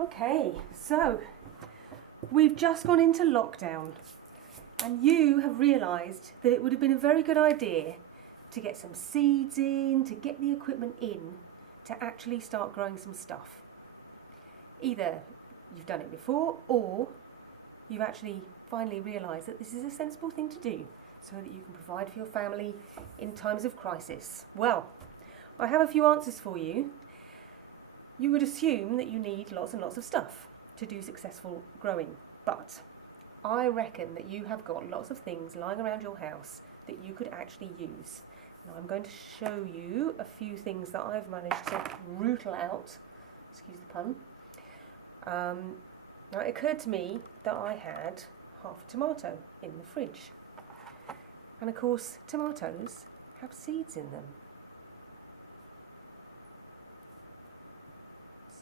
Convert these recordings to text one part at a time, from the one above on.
Okay, so we've just gone into lockdown and you have realised that it would have been a very good idea to get some seeds in, to get the equipment in, to actually start growing some stuff. Either you've done it before or you've actually finally realised that this is a sensible thing to do so that you can provide for your family in times of crisis. Well, I have a few answers for you. You would assume that you need lots and lots of stuff to do successful growing, but I reckon that you have got lots of things lying around your house that you could actually use. Now I'm going to show you a few things that I've managed to rootle out, excuse the pun. Now it occurred to me that I had half a tomato in the fridge, and of course tomatoes have seeds in them.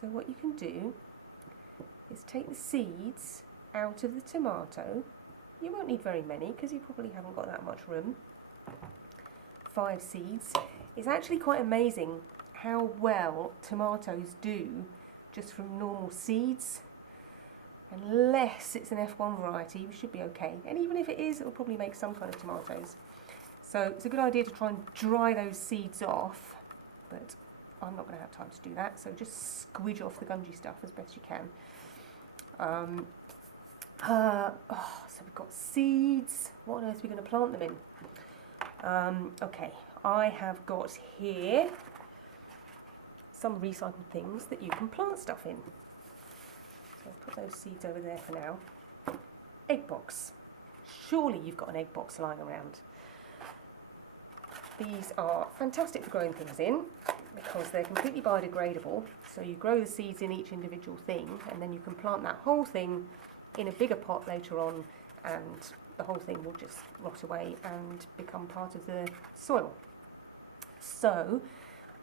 So what you can do is take the seeds out of the tomato. You won't need very many because you probably haven't got that much room. 5 seeds. It's actually quite amazing how well tomatoes do just from normal seeds. Unless it's an F1 variety, you should be okay. And even if it is, it'll probably make some kind of tomatoes. So it's a good idea to try and dry those seeds off, but I'm not going to have time to do that, so just squidge off the gungy stuff as best you can. So we've got seeds. What on earth are we going to plant them in? Okay, I have got here some recycled things that you can plant stuff in. So I'll put those seeds over there for now. Egg box. Surely you've got an egg box lying around. These are fantastic for growing things in because they're completely biodegradable. So you grow the seeds in each individual thing and then you can plant that whole thing in a bigger pot later on, and the whole thing will just rot away and become part of the soil. So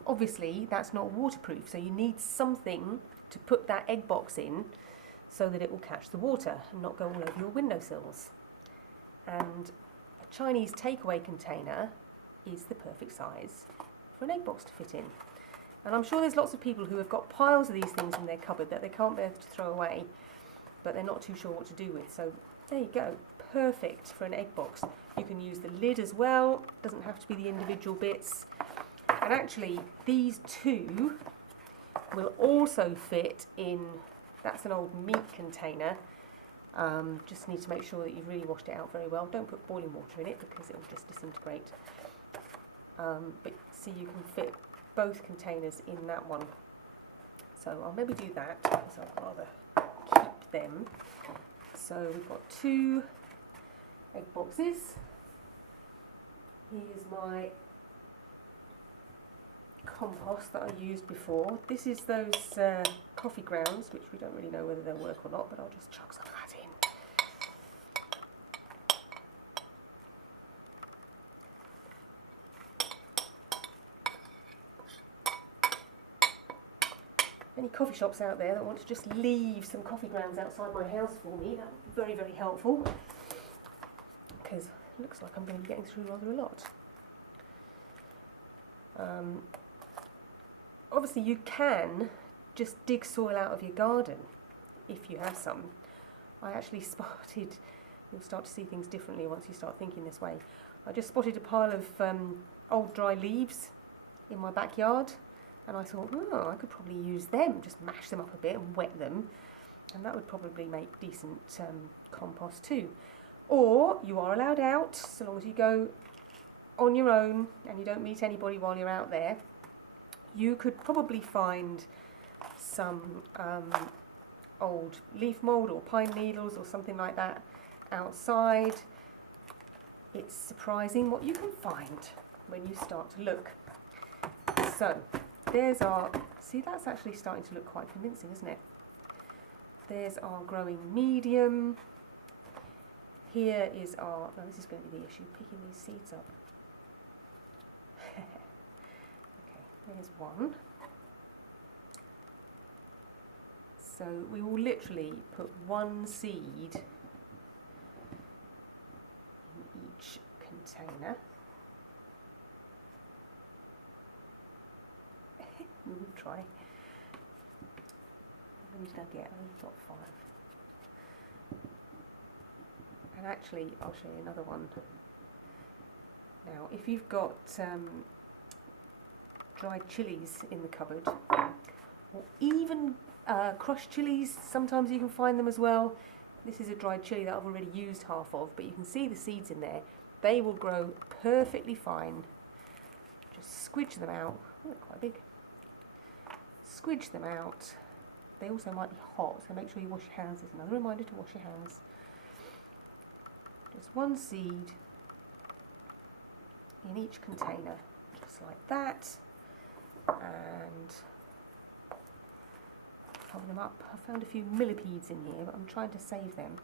obviously that's not waterproof, so you need something to put that egg box in so that it will catch the water and not go all over your windowsills. And a Chinese takeaway container is the perfect size for an egg box to fit in. And I'm sure there's lots of people who have got piles of these things in their cupboard that they can't bear to throw away, but they're not too sure what to do with. So there you go, perfect for an egg box. You can use the lid as well, doesn't have to be the individual bits. And actually these two will also fit in, that's an old meat container. Just need to make sure that you've really washed it out very well. Don't put boiling water in it because it will just disintegrate. But see, you can fit both containers in that one. So I'll maybe do that because I'd rather keep them. So we've got 2 egg boxes. Here's my compost that I used before. This is those coffee grounds, which we don't really know whether they'll work or not, but I'll just chuck some of that in. Any coffee shops out there that want to just leave some coffee grounds outside my house for me, that would be very, very helpful, because it looks like I'm going to be getting through rather a lot. Obviously you can just dig soil out of your garden if you have some. I actually spotted, you'll start to see things differently once you start thinking this way. I just spotted a pile of old dry leaves in my backyard, and I thought, oh, I could probably use them, just mash them up a bit and wet them, and that would probably make decent compost too. Or you are allowed out, so long as you go on your own and you don't meet anybody while you're out there. You could probably find some old leaf mould or pine needles or something like that outside. It's surprising what you can find when you start to look. So there's our, see, that's actually starting to look quite convincing, isn't it? There's our growing medium. Here is our, no, this is going to be the issue, picking these seeds up. Okay, there's one. So we will literally put 1 seed in each container. We will try. many did I get? I only got 5. And actually, I'll show you another one. Now, if you've got dried chilies in the cupboard, or even crushed chilies, sometimes you can find them as well. This is a dried chili that I've already used half of, but you can see the seeds in there. They will grow perfectly fine. Just squidge them out. Oh, they're quite big. Squidge them out. They also might be hot, so make sure you wash your hands. There's another reminder to wash your hands. Just one seed in each container, just like that. And cover them up. I found a few millipedes in here, but I'm trying to save them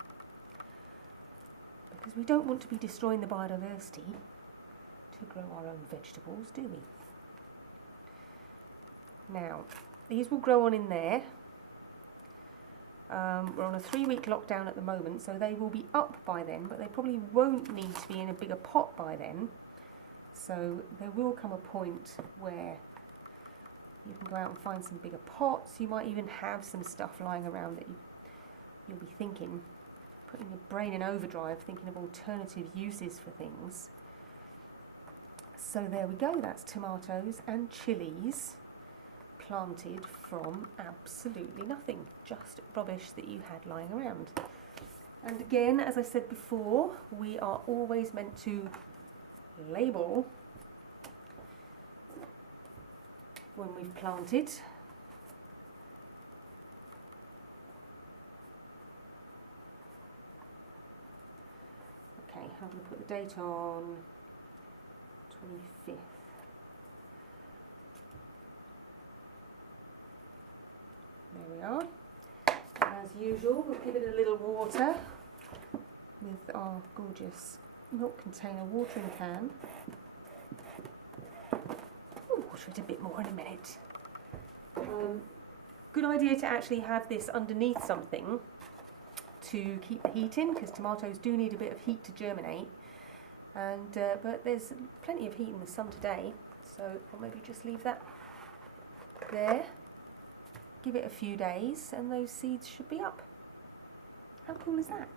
because we don't want to be destroying the biodiversity to grow our own vegetables, do we? Now, these will grow on in there. We're on a 3-week lockdown at the moment, so they will be up by then, but they probably won't need to be in a bigger pot by then. So there will come a point where you can go out and find some bigger pots. You might even have some stuff lying around that you'll be thinking, putting your brain in overdrive, thinking of alternative uses for things. So there we go, that's tomatoes and chilies planted from absolutely nothing, just rubbish that you had lying around. And again, as I said before, we are always meant to label when we've planted. Okay, I'm going to put the date on 25th. There we are. And as usual, we'll give it a little water with our gorgeous milk container watering can. We'll water it a bit more in a minute. Good idea to actually have this underneath something to keep the heat in, because tomatoes do need a bit of heat to germinate. And but there's plenty of heat in the sun today, so I'll maybe just leave that there. Give it a few days and those seeds should be up. How cool is that?